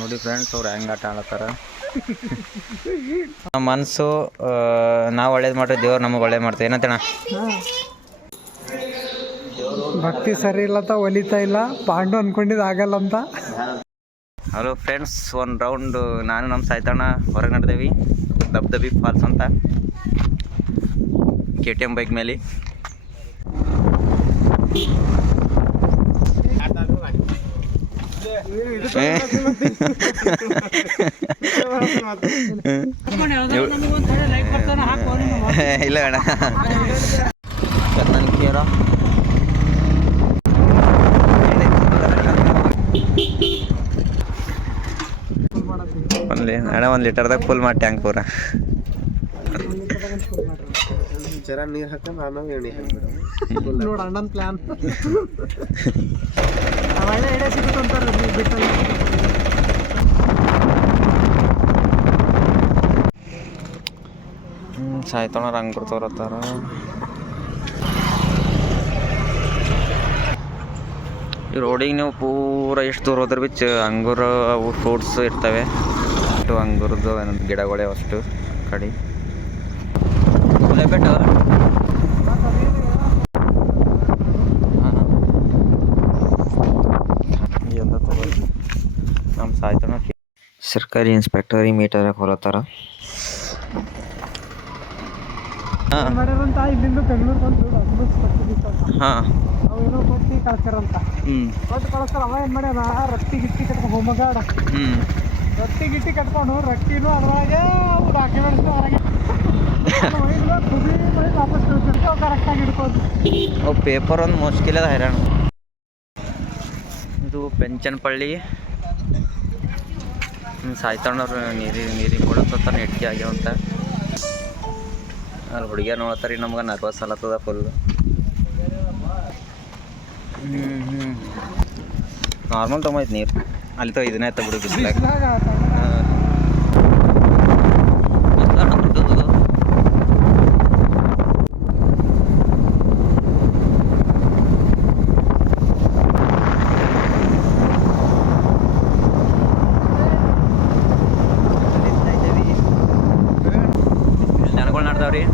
ನೋಡಿ ಫ್ರೆಂಡ್ಸ್ ಅವ್ರು ಹೆಂಗೆ ಆಟ ಆಡ್ತಾರ. ನಮ್ಮ ಮನಸ್ಸು ನಾವು ಒಳ್ಳೇದು ಮಾಡ್ರೆ ದೇವ್ರು ನಮಗೆ ಒಳ್ಳೇದು ಮಾಡ್ತೇವೆ ಏನಂತೇಣ. ಭಕ್ತಿ ಸರಿ ಇಲ್ಲಂತ ಒಲಿತಾ ಇಲ್ಲ, ಪಾಂಡು ಅನ್ಕೊಂಡಿದ್ದು ಆಗಲ್ಲ ಅಂತ. ಹಲೋ ಫ್ರೆಂಡ್ಸ್, ಒಂದು ರೌಂಡ್ ನಾನು ನಮ್ಮ ಸಾಯ್ತಣ್ಣ ಹೊರಗೆ ನಡೆದೇವಿ ದಬ್ದಬಿ ಫಾಲ್ಸ್ ಅಂತ KTM ಬೈಕ್ ಮೇಲೆ. ಇಲ್ಲ ಅಣ್ಣ ನನಗೆ ಅಣ್ಣ 1 ಲೀಟರ್ದಾಗ ಫುಲ್ ಮಾಡಿ ಟ್ಯಾಂಕ್ ಪೂರ ಜರ ನೀರು ಹಾಕ ನಾನು ಎಣ್ಣೆ ಹಾಕ್ಬಿಡ ನೋಡ ಅಣ್ಣನ ಪ್ಲಾನ್. ಒಳ್ಳೆ ಐಡಿಯಾ ಸಿಗುತ್ತಂತಾರೆ ಬಿಟ್ಟಲ್ಲಿ. ಸಾಯ್ತೋಣ ರಂಗ್ ಕೊಡ್ತವ್ರತ್ತಾರ. ಈ ರೋಡಿಗೆ ನೀವು ಪೂರ ಎಷ್ಟು ದೂರ ಹೋದ್ರೆ ಬಿ ಅಂಗೂರ ಅವು ಫ್ರೂಟ್ಸ್ ಇರ್ತವೆ. ಅಷ್ಟು ಅಂಗೂರದ್ದು ಏನಂತ ಗಿಡಗಳೇ ಅಷ್ಟು ಕಡೆ ಬೆಟ್ಟ. ನಮ್ಮ ಸಾಯ್ತೋಣ ಸರ್ಕಾರಿ ಇನ್ಸ್ಪೆಕ್ಟರ್ ಮೀಟರ್ ಹೊರತಾರ. ಮಾಡ್ಯಾರಂತ ಇಲ್ಲಿಂದ ಬೆಂಗಳೂರು ಬಂದು ಹಾಂ ಅವೇನೋ ಕೊಟ್ಟು ಕಳ್ಸ್ಯಾರಂತ. ಕೊಟ್ಟು ಕಳಿಸ್ತಾರ. ಅವ ಏನು ಮಾಡ್ಯಾನ, ರೊಟ್ಟಿ ಗಿಟ್ಟಿ ಕಟ್ಕೊಂಡು ಹೋಮಗಾಡ ರೊಟ್ಟಿ ಗಿಟ್ಟಿ ಕಟ್ಕೊಂಡು ರೊಟ್ಟಿನೂ ಅದ್ರೊಳಗೆ ಡಾಕ್ಯುಮೆಂಟ್ಸ್ ಹೊರಗೆ ವಾಪಸ್ ಕಳಿಸ್ತಾರೆ. ಕರೆಕ್ಟಾಗಿ ಹಿಡ್ಕೊಂಡು ಅವು ಪೇಪರ್ ಒಂದು ಮುಷ್ಕಿಲ್ ಅದ ಹೈರಾಣ. ಇದು ಪೆಂಚನಪಳ್ಳಿ ಸಾಯ್ತಣ್ಣವ್ರು ನೀರಿಗೆ ಕೊಡತ್ತ ನೆಟ್ಗೆ ಆಗ್ಯಾವಂತ. ಅಲ್ಲಿ ಹುಡುಗಿಯರ್ ನೋಡ್ತಾರೆ ರೀ, ನಮ್ಗೆ ನರ್ವಸ್ ಅಲ್ಲತ್ತದ ಫುಲ್. ನಾರ್ಮಲ್ ತೊಗೊಂಬೈತೆ ನೀರು ಅಲ್ಲಿ ತಗೋ ಇದನ್ನೇ ಆಯ್ತಾ ಬಿಡು ಬಿಸ್ಲಾಗ. ಜನಗಳು ನಡ್ದಾವ್ರಿ.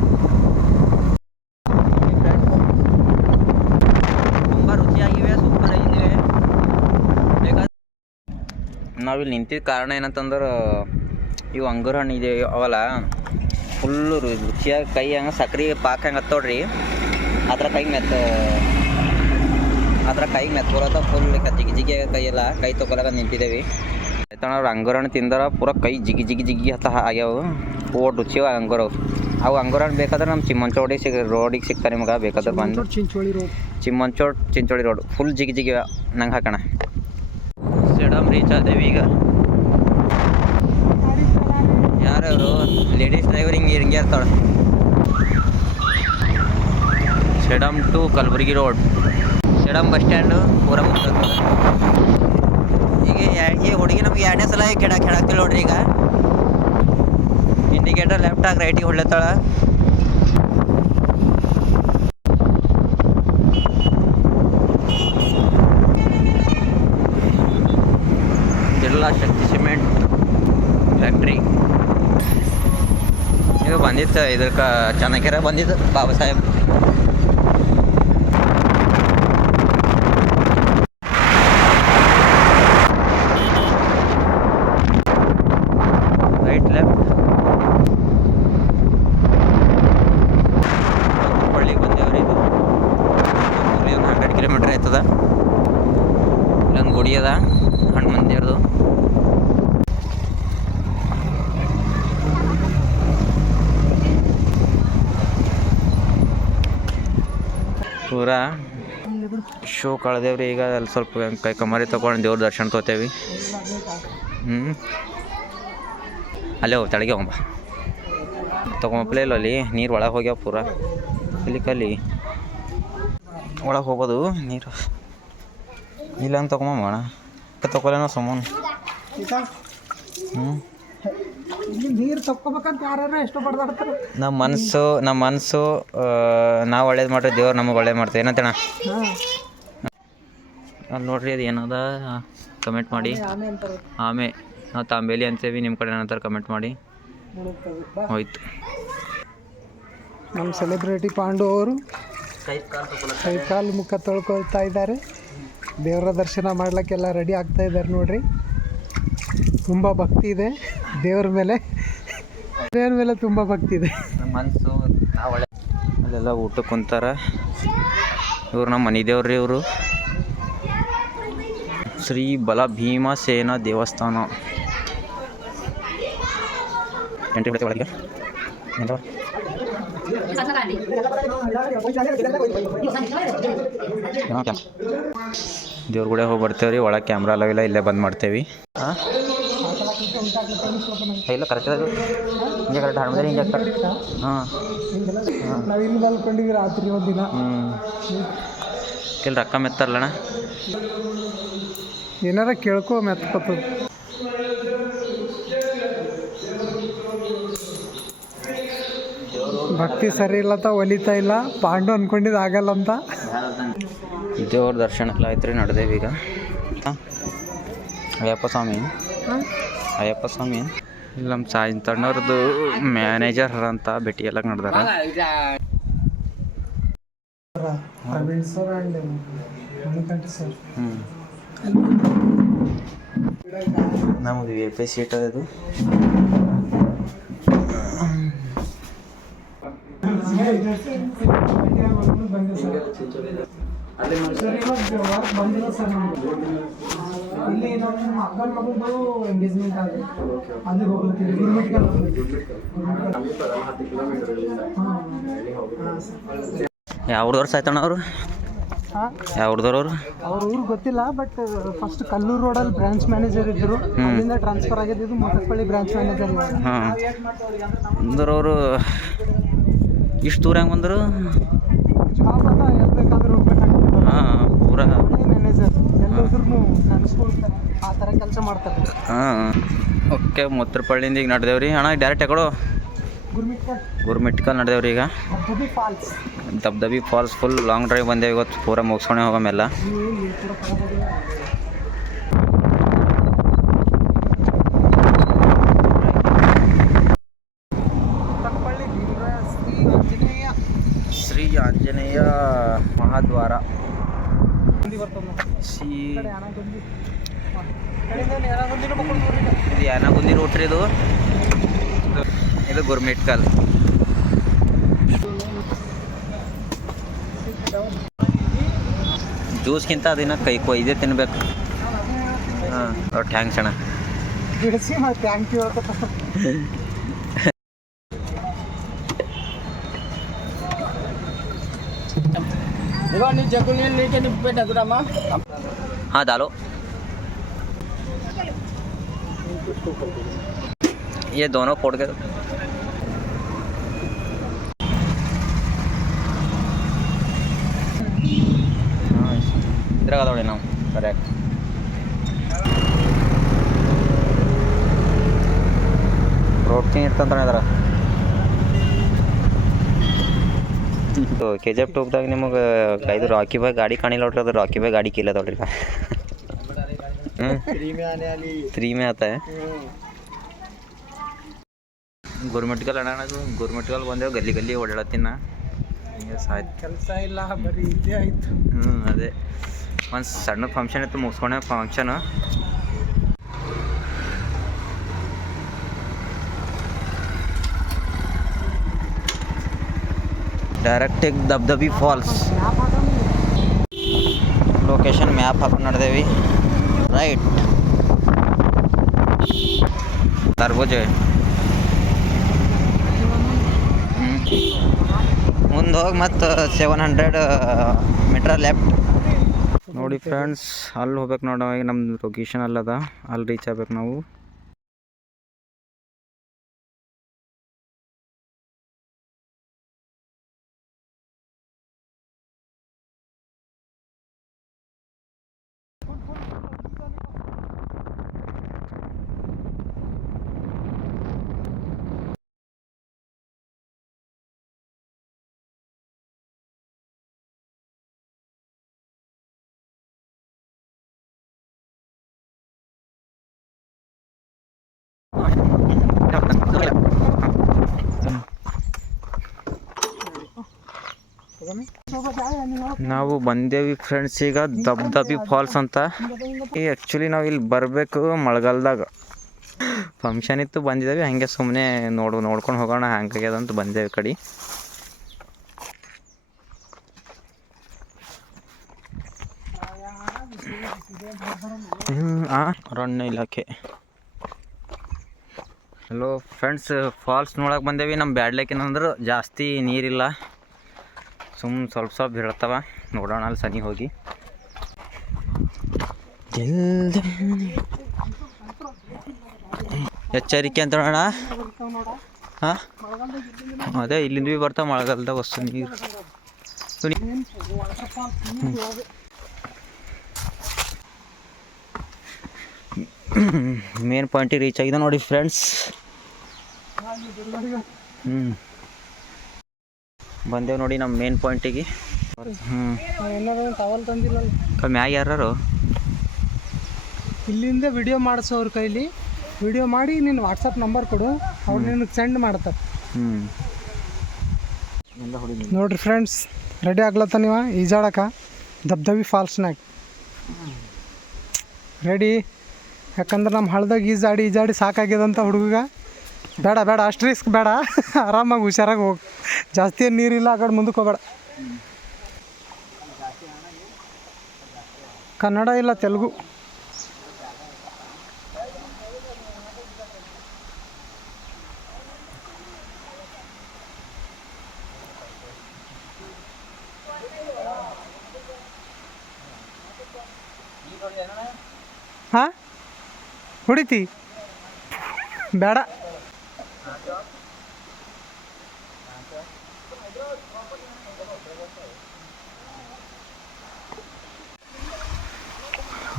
ನಾವಿಲ್ಲಿ ನಿಂತಿದ್ದ ಕಾರಣ ಏನಂತಂದ್ರೆ ಇವು ಅಂಗೂರ ಹಣ್ಣು ಇದೆ ಅವಲ್ಲ ಫುಲ್ಲು ರುಚಿಯಾಗಿ ಕೈ ಹಂಗೆ ಸಕ್ರೆ ಪಾಕ ಹೆಂಗೆ ಹತ್ತೋಡ್ರಿ ಅದ್ರ ಕೈಗೆ ಮೆತ್ಕೊಳತ್ತ ಫುಲ್ ಜಿಗಿ ಜಿಗಿ ಕೈಯೆಲ್ಲ ಕೈ ತೊಗೊಳಕ ನಿಂತಿದ್ದೇವೆ. ಆಯ್ತಣ್ಣ ಅಂಗೂರ ಹಣ್ಣು ತಿಂದ್ರೆ ಪೂರ ಕೈ ಜಿಗಿ ಜಿಗಿ ಜಿಗಿ ಹತ್ತ ಆಗ್ಯಾವು. ಓಟ್ ರುಚಿಯವ ಅಂಗೂರ. ಅವು ಅಂಗೂರ ಹಣ್ಣು ಬೇಕಾದ್ರೆ ನಮ್ಮ ಚಿಮ್ಮಂಚೋಡಿಗೆ ರೋಡಿಗೆ ಸಿಗ್ತಾರೆ ನಿಮ್ಗೆ ಬೇಕಾದ್ರೆ ಬಂದು. ಚಿಂಚೋಳಿ ರೋಡ್ ಫುಲ್ ಜಿಗಿ ಜಿಗಿ ನಂಗೆ ಹಾಕೋಣ. ಸ್ಟೇಡಮ್ ರೀಚ್ ಆದೇವಿ ಈಗ. ಯಾರವರು ಲೇಡೀಸ್ ಡ್ರೈವರ್ ಹಿಂಗೆ ಇರ್ತಾಳೆ. Stadium to Kalaburagi road. Stadium bus stand ಪೂರ ಮುಗಿಸ್ತದೆ. ಈಗ ಈ ಹುಡುಗಿ ನಮ್ಗೆ 2ನೇ ಸಲ ಕೆಡಾಕ್ತಿಲ್ಲ ನೋಡ್ರಿ. ಈಗ ಇಂಡಿಕೇಟರ್ ಲೆಫ್ಟಾಗಿ ರೈಟಿಗೆ ಹೊಡ್ಲತ್ತಾಳ. ಜಿಲ್ಲಾ ಶಕ್ತಿ ಸಿಮೆಂಟ್ ಫ್ಯಾಕ್ಟ್ರಿ ಇದು ಬಂದಿತ್ತು. ಇದಕ್ಕೆ ಚೆನ್ನಾಗಿರ ಬಂದಿದ್ದು ಬಾಬಾ ಸಾಹೇಬ್. ರೈಟ್ ಲೆಫ್ಟ್ ಪಳ್ಳಿಗೆ ಬಂದೇವ್ರಿ. ಇದು ಇಲ್ಲಿ ಒಂದು 100 ಕಿಲೋಮೀಟ್ರ್ ಆಯ್ತದ. ಇಲ್ಲೊಂದು ಗುಡಿ ಅದ ಹಣ್ಣು ಮಂದಿರದು. ಪೂರಾ ಶೋ ಕಳೆದೇವ್ರಿ. ಈಗ ಅಲ್ಲಿ ಸ್ವಲ್ಪ ಕೈ ಕಮಾರಿ ತೊಗೊಂಡು ದೇವ್ರ ದರ್ಶನ ತೊಗೋತೇವಿ. ಅಲ್ಲೇ ಹೋಗಿ ತಳಗೆ ಹೋಗಂಬ ತೊಗೊಂಬಪ್ಲೇ ಇಲ್ಲ. ಅಲ್ಲಿ ನೀರು ಒಳಗೆ ಹೋಗ್ಯಾವ ಪೂರ. ಇಲ್ಲಿ ಕಲ್ಲಿ ಒಳಗೆ ಹೋಗೋದು ನೀರು ಇಲ್ಲ ಅಂತ ತೊಗೊಂಬಣ ತೊಗೊಲೇನೋ ಸುಮ್ಮನೆ. ನೀರು ತಕ್ಕೋಬೇಕಂತ ಯಾರು ಎಷ್ಟು ಬಡ್ದಾಡ್ತಾರೆ. ನಮ್ಮ ಮನಸ್ಸು ನಾವು ಒಳ್ಳೇದು ಮಾಡ್ರೆ ದೇವ್ರು ನಮಗೆ ಒಳ್ಳೇದು ಮಾಡ್ತೇವೆ ಏನಂತೇಣ. ಅಲ್ಲಿ ನೋಡ್ರಿ ಅದು ಏನದ ಕಮೆಂಟ್ ಮಾಡಿ. ಆಮೆ ಅಂತಾರೆ ಆಮೆ ನಾವು ತಾಂಬೇಲಿ ಅಂತೇವಿ, ನಿಮ್ಮ ಕಡೆ ಏನಂತಾರೆ ಕಮೆಂಟ್ ಮಾಡಿ. ನೋಡುತ್ತದೆ. ಹೋಯ್ತು. ನಮ್ಮ ಸೆಲೆಬ್ರಿಟಿ ಪಾಂಡು ಅವರು ಕೈಕಾಲು ಮುಖ ತೊಳ್ಕೊಳ್ತಾ ಇದ್ದಾರೆ. ದೇವರ ದರ್ಶನ ಮಾಡ್ಲಿಕ್ಕೆಲ್ಲ ರೆಡಿ ಆಗ್ತಾ ಇದ್ದಾರೆ ನೋಡ್ರಿ. ತುಂಬ ಭಕ್ತಿ ಇದೆ ದೇವ್ರ ಮೇಲೆ, ದೇವ್ರ ಮೇಲೆ ತುಂಬ ಭಕ್ತಿ ಇದೆ. ಮನಸ್ಸು ಒಳ್ಳೆ ಅಲ್ಲೆಲ್ಲ ಊಟಕ್ಕೆ ಕುಂತಾರ. ಇವ್ರು ನಮ್ಮ ಮನೆ ದೇವ್ರಿ. ಇವರು ಶ್ರೀ ಬಲ ಭೀಮಸೇನ ದೇವಸ್ಥಾನ. ಎಂಟ್ರಿ ಒಳಗೆ ದೇವ್ರ ಕೂಡ ಹೋಗಿ ಬರ್ತೇವೆ ರೀ. ಒಳಗೆ ಕ್ಯಾಮ್ರಾ ಅಲ್ಲವಿಲ್ಲ, ಇಲ್ಲೇ ಬಂದ್ ಮಾಡ್ತೇವೆ. ಹಾಂ ಇಲ್ಲ ಕರೆಕ್ಟ್ ಅದು ಹಿಂಗೆ ಕರೆಕ್ಟ್ ಹಾಡ್ಮೇಲೆ ಹಿಂಗೆ ಆಗ್ತಾರೆ. ಹಾಂ ನಾವು ಇಲ್ಲಿ ಮಲ್ಕೊಂಡಿವಿ ರಾತ್ರಿ ಒಂದು ದಿನ. ಕೆಲ್ ರೊಕ್ಕ ಮೆತ್ತಾರಲ್ಲಣ್ಣ, ಏನಾರ ಕೇಳ್ಕೊ ಮೆತ್ಕೊತದ. ಭಕ್ತಿ ಸರಿ ಇಲ್ಲತ್ತ ಒಲಿತಾ ಇಲ್ಲ. ಪಾಂಡು ಅನ್ಕೊಂಡಿದ್ದು ಆಗಲ್ಲ ಅಂತ. ದೇವ್ರ ದರ್ಶನ ಎಲ್ಲ ಆಯ್ತು ರೀ. ನಡೆದೇವಿ ಈಗ. ಅಯ್ಯಪ್ಪ ಸ್ವಾಮಿ, ಅಯ್ಯಪ್ಪ ಸ್ವಾಮಿ ಇಲ್ಲಿ ನಮ್ಮ ಸಾಯಿ ತಣ್ಣವ್ರದ್ದು ಮ್ಯಾನೇಜರ್ ಅಂತ ಭೇಟಿ ಎಲ್ಲ ನಡೆದಾರ. Praveen sir and Manikantha sir. ನಮ್ಮದು VIP ಸೀಟ್ ಅದು. ಬಂದಿಲ್ಲ ಸರ್ ನಮ್ಗೆ. ಇಲ್ಲಿ ನಮ್ಮ ಅಕ್ಕನ ಮಗಳದು ಎಂಗೇಜ್ಮೆಂಟ್ ಆಗಿದೆ, ಅಲ್ಲಿಗೆ ಹೋಗ್ಲತ್ತೀವಿ. ಯಾವ್ದವ್ರು ಸಾಯ್ತಣ್ಣ ಅವರು? ಯಾವ್ದವ್ರು ಅವರು? ಅವ್ರ ಊರು ಗೊತ್ತಿಲ್ಲ, ಬಟ್ ಫಸ್ಟ್ ಕಲ್ಲೂರು ರೋಡಲ್ಲಿ ಬ್ರಾಂಚ್ ಮ್ಯಾನೇಜರ್ ಇದ್ದರು. ಅಲ್ಲಿಂದ ಟ್ರಾನ್ಸ್ಫರ್ ಆಗಿದ್ದು ಮೋಟಕ್ಪಳ್ಳಿ ಬ್ರಾಂಚ್ ಮ್ಯಾನೇಜರ್. ಹಾಂ ಅಂದ್ರೆ ಅವರು ಇಷ್ಟು ದೂರ ಹೆಂಗೆ ಬಂದರು? ಜಾಬ್ ಅದ, ಎಲ್ಲಿ ಬೇಕಾದ್ರೂ ಹೋಗ್ಬೇಕಾಗ್ತದೆ. ಹಾಂ ಪೂರ ಮ್ಯಾನೇಜರ್ ಎಲ್ಲೋದ್ರೂ ಕಳಿಸ್ಕೊಡ್ತಾರೆ, ಆ ಥರ ಕೆಲಸ ಮಾಡ್ತಾರೆ. ಹಾಂ ಓಕೆ. ಮೂತ್ರಪಳ್ಳಿಯಿಂದ ಈಗ ನಡೆದೇವ್ರಿ ಅಣ್ಣ. ಡೈರೆಕ್ಟ್ ಯಾಕೋ ಗುರ್ಮಿಟ್ಕಲ್ ನಡೆದೇವ್ರಿ. ಈಗ ದಬ್ದಬಿ ಫಾಲ್ಸ್ ಫುಲ್ ಲಾಂಗ್ ಡ್ರೈವ್ ಬಂದೇವೆ ಇವತ್ತು. ಪೂರ ಮುಗಿಸ್ಕೊಂಡೆ ಹೋಗಮೆಲ್ಲ. ಶ್ರೀ ಆಂಜನೇಯ ಮಹಾದ್ವಾರ. ಇದು ಯಾನಗುಂದಿ ರೂಟ್ ರೀ. ಇದು ಗುರ್ಮಿಟ್ಕಲ್. ಜ್ಯೂಸ್ಗಿಂತ ಅದನ್ನ ಕೈ ಕೊಯ್ದೇ ತಿನ್ಬೇಕು. ಹಾಂ ಥ್ಯಾಂಕ್ಸ್ ಅಣ್ಣ. ಬಿಡಿಸಿ ಥ್ಯಾಂಕ್ ಯು. हाँ डालो. ये दोनों फोड़ के ಇದ್ರಾಗ ಅದಾವಡಿ ನಾವು ಕರೆಕ್ಟ್. ಪ್ರೋಟೀನ್ ಇರ್ತಂತಾನೆ ಅದ್ರ. KGF 2ದಾಗ ನಿಮಗೆ ಇದು ರಾಕಿ ಬಾಯ್ ಗಾಡಿ ಕಾಣಿಲ್ಲ ನೋಡ್ರಿ. ಅದು ರಾಕಿ ಬಾಯ್ ಗಾಡಿ ಕಿಲ್ಲದವ್ರಿ. फ्री में आता है. ಗುರ್ಮಿಟ್ಕಲ್ ಅಣ್ಣ, ಗುರ್ಮಿಟ್ಕಲ್ ಬಂದೇವು. ಗಲ್ಲಿ ಗಲ್ಲಿ ಓಡಾಡತ್ತೀನಿ ನಾ. ಕೆಲಸ ಇಲ್ಲ, ಬರೀ ಇದೇ ಆಯ್ತು. ಅದೇ ಒಂದು ಸಣ್ಣ ಫಂಕ್ಷನ್ ಇತ್ತು, ಮುಗಿಸ್ಕೊಂಡೆ function. Direct Dabdabi falls location map ಹಾಕೊಂಡು ನಡೆದೇವಿ. ರೈಟ್ ತರ್ಬೋಜೆ ಮುಂದೆ ಹೋಗಿ ಮತ್ತು 700 ಮೀಟ್ರ್ ಲೆಫ್ಟ್. ನೋಡಿ ಫ್ರೆಂಡ್ಸ್, ಅಲ್ಲಿ ಹೋಗ್ಬೇಕು ನೋಡಿ. ನಮ್ಮ ಲೊಕೇಶನ್ ಅಲ್ಲದ, ಅಲ್ಲಿ ರೀಚ್ ಆಗ್ಬೇಕು ನಾವು. ನಾವು ಬಂದೇವಿ ಫ್ರೆಂಡ್ಸ್ ಈಗ ದಬ್ದಬಿ ಫಾಲ್ಸ್ ಅಂತ. ಆ್ಯಕ್ಚುಲಿ ನಾವು ಇಲ್ಲಿ ಬರಬೇಕು ಮಳೆಗಾಲದಾಗ ಫಂಕ್ಷನ್ ಇತ್ತು, ಬಂದಿದ್ದೇವೆ ಹಾಗೆ ಸುಮ್ಮನೆ ನೋಡ್ಕೊಂಡು ಹೋಗೋಣ ಹಂಗಾಗ್ಯದ ಅಂತ ಬಂದೇವಿ ಕಡೆ. ಅರಣ್ಯ ಇಲಾಖೆ. ಹಲೋ ಫ್ರೆಂಡ್ಸ್, ಫಾಲ್ಸ್ ನೋಡಕ್ಕೆ ಬಂದೇವಿ. ನಮ್ಮ ಬ್ಯಾಡ್ಲಕ್ಕೇನಂದ್ರೆ ಜಾಸ್ತಿ ನೀರಿಲ್ಲ, ಸ್ವಲ್ಪ ಬೀಳ್ತವ. ನೋಡೋಣ ಅಲ್ಲಿ ಸನಿ ಹೋಗಿ. ಎಚ್ಚರಿಕೆ ಅಂತ ನೋಡೋಣ. ಹಾಂ, ಅದೇ ಇಲ್ಲಿಂದ ಭೀ ಬರ್ತಾವ ಮಳೆಗಾಲದಾಗ ವಸ್ತು ನೀರು. ಮೇನ್ ಪಾಯಿಂಟಿಗೆ ರೀಚ್ ಆಗಿದೆ ನೋಡಿ ಫ್ರೆಂಡ್ಸ್. ಬಂದೇವು ನೋಡಿ ನಮ್ಮ ಮೇನ್ ಪಾಯಿಂಟಿಗೆ. ಟವಲ್ ತಂದಿಲ್ಲ ಮ್ಯಾಗ ಯಾರು ಇಲ್ಲಿಂದ ವಿಡಿಯೋ ಮಾಡಿಸೋರ ಕೈಲಿ ವಿಡಿಯೋ ಮಾಡಿ ನಿನ್ನ ವಾಟ್ಸಪ್ ನಂಬರ್ ಕೊಡು, ಅವ್ರು ನಿನಗೆ ಸೆಂಡ್ ಮಾಡ್ತಾರೆ. ನೋಡ್ರಿ ಫ್ರೆಂಡ್ಸ್, ರೆಡಿ ಆಗ್ಲತ್ತ ನೀವು ಈಜಾಡಕ ದಬ್ದಬಿ ಫಾಲ್ಸ್ನಾಗ ರೆಡಿ. ಯಾಕಂದ್ರೆ ನಮ್ಮ ಹಳ್ದಾಗ ಈಜಾಡಿ ಸಾಕಾಗ್ಯದಂತ ಹುಡುಗ. ಬೇಡ ಅಷ್ಟು ರಿಸ್ಕ್ ಬೇಡ, ಆರಾಮಾಗಿ ಹುಷಾರಾಗಿ ಹೋಗಿ. ಜಾಸ್ತಿ ಏನು ನೀರಿಲ್ಲ, ಆ ಕಡೆ ಮುಂದಕ್ಕೆ ಹೋಗಬೇಡ. ಕನ್ನಡ ಇಲ್ಲ ತೆಲುಗು. ಹಾಂ, ಹೊಡಿತಿ ಬೇಡ.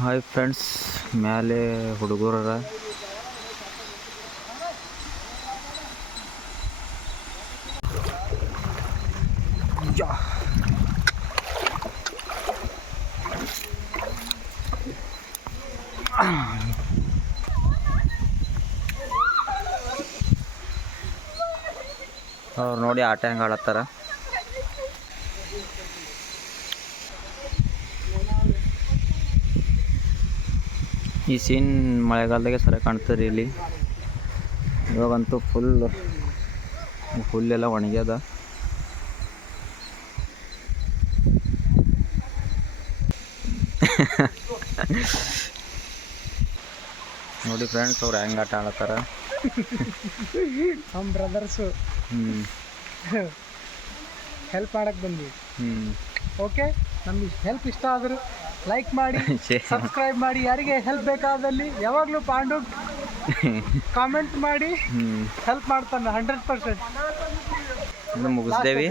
ಹಾಯ್ ಫ್ರೆಂಡ್ಸ್, ಮೇಲೆ ಹುಡುಗರ ಅವ್ರು ನೋಡಿ ಆಟ ಹೆಂಗೆ ಆಡತ್ತಾರ. ಈ ಸೀನ್ ಮಳೆಗಾಲದಾಗೆ ಸರಿ ಕಾಣ್ತದೆ ಇಲ್ಲಿ. ಇವಾಗಂತೂ ಹುಲ್ಲೆಲ್ಲ ಒಣಗ್ಯದ. ನೋಡಿ ಫ್ರೆಂಡ್ಸ್, ಅವ್ರು ಹೆಂಗೆ ಆಟ ಆಡತ್ತಾರ. ನಮ್ಮ ಬ್ರದರ್ಸು ಹೆಲ್ಪ್ ಮಾಡಕ್ಕೆ ಬಂದ್ವಿ. ಓಕೆ, ನಮಗೆ ಹೆಲ್ಪ್ ಇಷ್ಟ ಆದರೂ ಲೈಕ್ ಮಾಡಿ, ಸಬ್ಸ್ಕ್ರೈಬ್ ಮಾಡಿ. ಯಾರಿಗೆ ಹೆಲ್ಪ್ ಬೇಕಾದಲ್ಲಿ ಯಾವಾಗಲೂ ಪಾಂಡು ಕಾಮೆಂಟ್ ಮಾಡಿ, ಹೆಲ್ಪ್ ಮಾಡ್ತಾನೆ 100%. ಮುಗಿಸ್ದೇವಿ.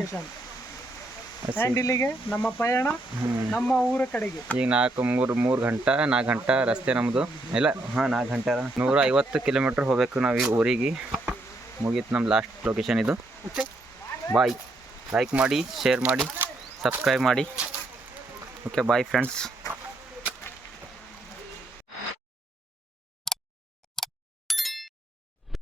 ಆ್ಯಂಡ್ ಇಲ್ಲಿಗೆ ನಮ್ಮ ಪಯಣ ನಮ್ಮ ಊರ ಕಡೆಗೆ. ಈಗ 4 ಗಂಟೆ ರಸ್ತೆ ನಮ್ಮದು. ಇಲ್ಲ, 4 ಗಂಟೆ 150 ಕಿಲೋಮೀಟ್ರ್ ಹೋಗ್ಬೇಕು ನಾವು ಈಗ ಊರಿಗೆ. ಮುಗೀತು ನಮ್ಮ ಲಾಸ್ಟ್ ಲೊಕೇಶನ್ ಇದು. ಬಾಯ್. ಲೈಕ್ ಮಾಡಿ, ಶೇರ್ ಮಾಡಿ, ಸಬ್ಸ್ಕ್ರೈಬ್ ಮಾಡಿ. Okay, bye friends.